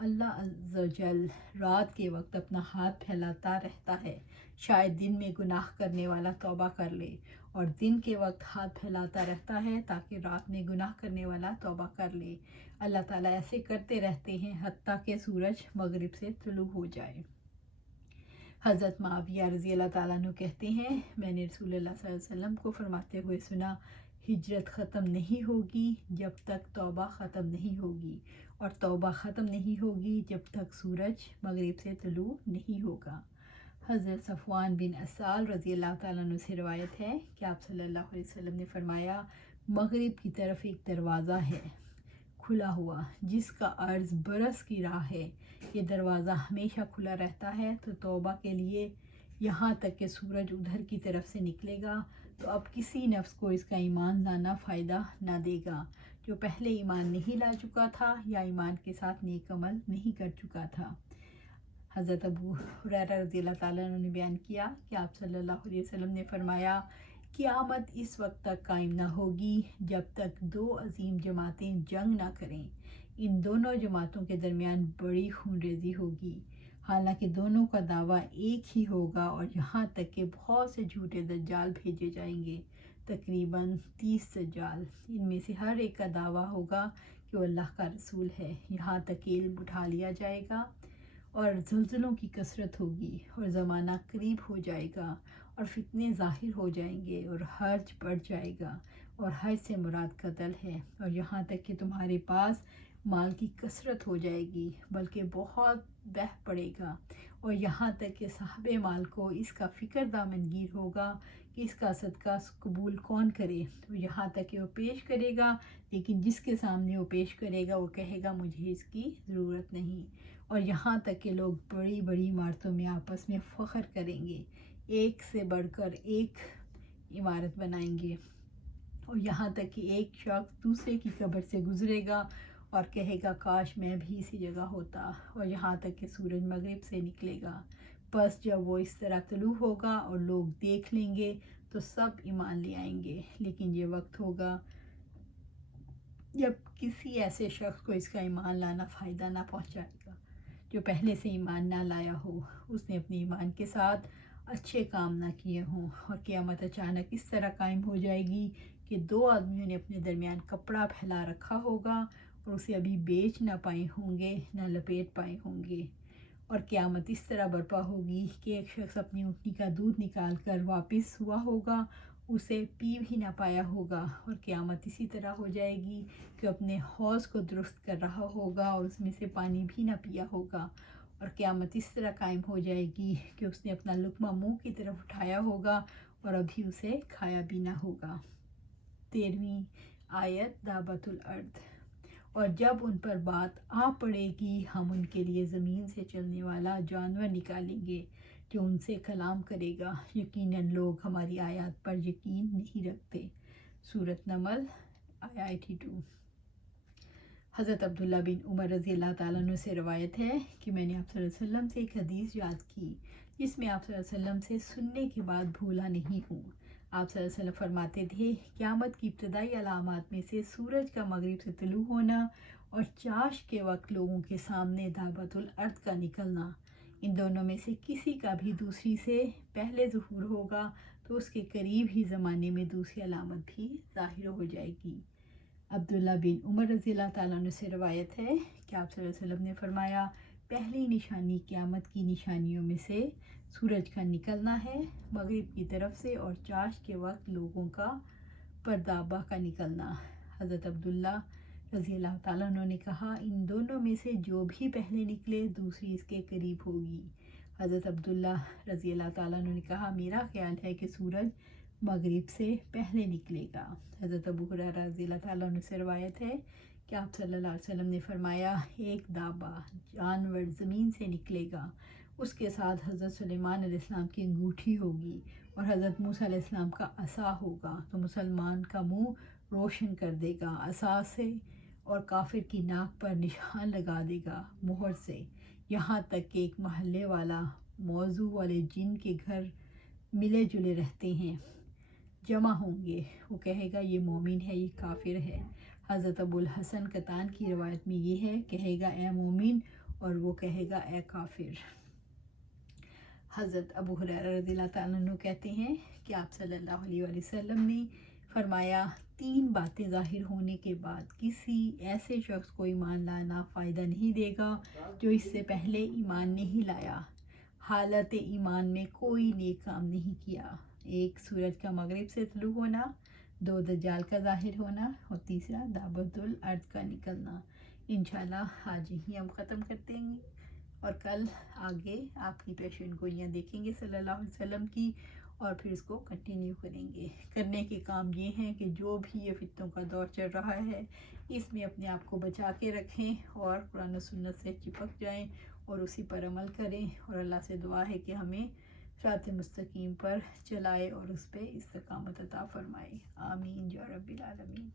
اللہ عز و جل رات کے وقت اپنا ہاتھ پھیلاتا رہتا ہے، شاید دن میں گناہ کرنے والا توبہ کر لے، اور دن کے وقت ہاتھ پھیلاتا رہتا ہے تاکہ رات میں گناہ کرنے والا توبہ کر لے۔ اللہ تعالیٰ ایسے کرتے رہتے ہیں حتیٰ کہ سورج مغرب سے طلوع ہو جائے۔ حضرت معاویہ رضی اللہ تعالیٰ عنہ کہتے ہیں، میں نے رسول اللہ صلی اللہ علیہ وسلم کو فرماتے ہوئے سنا، ہجرت ختم نہیں ہوگی جب تک توبہ ختم نہیں ہوگی، اور توبہ ختم نہیں ہوگی جب تک سورج مغرب سے طلوع نہیں ہوگا۔ حضرت صفوان بن اسال رضی اللہ تعالیٰ عنہ سے روایت ہے کہ آپ صلی اللہ علیہ وسلم نے فرمایا، مغرب کی طرف ایک دروازہ ہے کھلا ہوا جس کا عرض برس کی راہ ہے، یہ دروازہ ہمیشہ کھلا رہتا ہے تو توبہ کے لیے یہاں تک کہ سورج ادھر کی طرف سے نکلے گا، تو اب کسی نفس کو اس کا ایمان لانا فائدہ نہ دے گا جو پہلے ایمان نہیں لا چکا تھا یا ایمان کے ساتھ نیک عمل نہیں کر چکا تھا۔ حضرت ابو ہریرہ رضی اللہ تعالیٰ عنہ نے بیان کیا کہ آپ صلی اللہ علیہ وسلم نے فرمایا، قیامت اس وقت تک قائم نہ ہوگی جب تک دو عظیم جماعتیں جنگ نہ کریں، ان دونوں جماعتوں کے درمیان بڑی خون ریزی ہوگی، حالانکہ دونوں کا دعویٰ ایک ہی ہوگا، اور یہاں تک کہ بہت سے جھوٹے دجال بھیجے جائیں گے، تقریباً 30 دجال، ان میں سے ہر ایک کا دعویٰ ہوگا کہ وہ اللہ کا رسول ہے، یہاں تک کہ علم اٹھا لیا جائے گا، اور زلزلوں کی کثرت ہوگی، اور زمانہ قریب ہو جائے گا، اور فتنے ظاہر ہو جائیں گے، اور حرج بڑھ جائے گا، اور حج سے مراد قتل ہے، اور یہاں تک کہ تمہارے پاس مال کی کثرت ہو جائے گی بلکہ بہت بہ پڑے گا، اور یہاں تک کہ صاحب مال کو اس کا فکر دامنگیر ہوگا کہ اس کا صدقہ قبول کون کرے، تو یہاں تک کہ وہ پیش کرے گا، لیکن جس کے سامنے وہ پیش کرے گا وہ کہے گا مجھے اس کی ضرورت نہیں، اور یہاں تک کہ لوگ بڑی بڑی عمارتوں میں آپس میں فخر کریں گے، ایک سے بڑھ کر ایک عمارت بنائیں گے، اور یہاں تک کہ ایک شخص دوسرے کی قبر سے گزرے گا اور کہے گا کاش میں بھی اسی جگہ ہوتا، اور یہاں تک کہ سورج مغرب سے نکلے گا، بس جب وہ اس طرح طلوع ہوگا اور لوگ دیکھ لیں گے تو سب ایمان لے آئیں گے، لیکن یہ وقت ہوگا جب کسی ایسے شخص کو اس کا ایمان لانا فائدہ نہ پہنچائے گا جو پہلے سے ایمان نہ لایا ہو، اس نے اپنے ایمان کے ساتھ اچھے کام نہ کیے ہوں، اور قیامت اچانک اس طرح قائم ہو جائے گی کہ دو آدمیوں نے اپنے درمیان کپڑا پھیلا رکھا ہوگا اور اسے ابھی بیچ نہ پائے ہوں گے نہ لپیٹ پائے ہوں گے، اور قیامت اس طرح برپا ہوگی کہ ایک شخص اپنی اونٹنی کا دودھ نکال کر واپس ہوا ہوگا، اسے پی بھی نہ پایا ہوگا، اور قیامت اسی طرح ہو جائے گی کہ اپنے حوض کو درست کر رہا ہوگا اور اس میں سے پانی بھی نہ پیا ہوگا، اور قیامت اس طرح قائم ہو جائے گی کہ اس نے اپنا لقمہ منہ کی طرف اٹھایا ہوگا اور ابھی اسے کھایا بھی نہ ہوگا۔ 13ویں آیت دعوت الارض، اور جب ان پر بات آ پڑے گی ہم ان کے لیے زمین سے چلنے والا جانور نکالیں گے جو ان سے کلام کرے گا، یقیناً لوگ ہماری آیات پر یقین نہیں رکھتے۔ سورۃ نمل آیہ 82۔ حضرت عبداللہ بن عمر رضی اللہ تعالیٰ عنہ سے روایت ہے کہ میں نے آپ صلی اللہ علیہ وسلم سے ایک حدیث یاد کی جس میں آپ صلی اللہ علیہ وسلم سے سننے کے بعد بھولا نہیں ہوں۔ آپ صلی اللہ علیہ وسلم فرماتے تھے، قیامت کی ابتدائی علامات میں سے سورج کا مغرب سے طلوع ہونا اور چاش کے وقت لوگوں کے سامنے دعوت الارض کا نکلنا، ان دونوں میں سے کسی کا بھی دوسری سے پہلے ظہور ہوگا تو اس کے قریب ہی زمانے میں دوسری علامت بھی ظاہر ہو جائے گی۔ عبداللہ بن عمر رضی اللہ تعالیٰ عنہ سے روایت ہے کہ آپ صلی اللہ علیہ وسلم نے فرمایا، پہلی نشانی قیامت کی نشانیوں میں سے سورج کا نکلنا ہے مغرب کی طرف سے، اور چاش کے وقت لوگوں کا پردابہ کا نکلنا۔ حضرت عبداللہ رضی اللہ تعالیٰ عنہ نے کہا، ان دونوں میں سے جو بھی پہلے نکلے دوسری اس کے قریب ہوگی۔ حضرت عبداللہ رضی اللہ تعالیٰ عنہ نے کہا، میرا خیال ہے کہ سورج مغرب سے پہلے نکلے گا۔ حضرت ابو ہریرہ رضی اللہ تعالیٰ عنہ سے روایت ہے کہ آپ صلی اللہ علیہ وسلم نے فرمایا، ایک دابہ جانور زمین سے نکلے گا، اس کے ساتھ حضرت سلیمان علیہ السلام کی انگوٹھی ہوگی اور حضرت موسیٰ علیہ السلام کا عصا ہوگا، تو مسلمان کا منہ روشن کر دے گا عصا سے، اور کافر کی ناک پر نشان لگا دے گا مہر سے، یہاں تک کہ ایک محلے والا موضوع والے جن کے گھر ملے جلے رہتے ہیں جمع ہوں گے، وہ کہے گا یہ مومن ہے یہ کافر ہے۔ حضرت ابو الحسن قطان کی روایت میں یہ ہے، کہے گا اے مومن، اور وہ کہے گا اے کافر۔ حضرت ابو ہریرہ رضی اللہ تعالیٰ عنہ کہتے ہیں کہ آپ صلی اللہ علیہ وآلہ وسلم نے فرمایا 3 باتیں ظاہر ہونے کے بعد کسی ایسے شخص کو ایمان لانا فائدہ نہیں دے گا جو اس سے پہلے ایمان نہیں لایا، حالت ایمان میں کوئی نیک کام نہیں کیا۔ 1 سورج کا مغرب سے طلوع ہونا، 2 دجال کا ظاہر ہونا، اور 3 دابۃ الارض کا نکلنا۔ انشاءاللہ آج ہی ہم ختم کرتے ہیں اور کل آگے آپ کی پیشین گوئیاں دیکھیں گے صلی اللہ علیہ وسلم کی، اور پھر اس کو کنٹینیو کریں گے۔ کرنے کے کام یہ ہیں کہ جو بھی یہ فتنوں کا دور چل رہا ہے اس میں اپنے آپ کو بچا کے رکھیں اور قرآن و سنت سے چپک جائیں اور اسی پر عمل کریں، اور اللہ سے دعا ہے کہ ہمیں صراط مستقیم پر چلائے اور اس پہ استقامت عطا فرمائے۔ آمین یا رب العالمین۔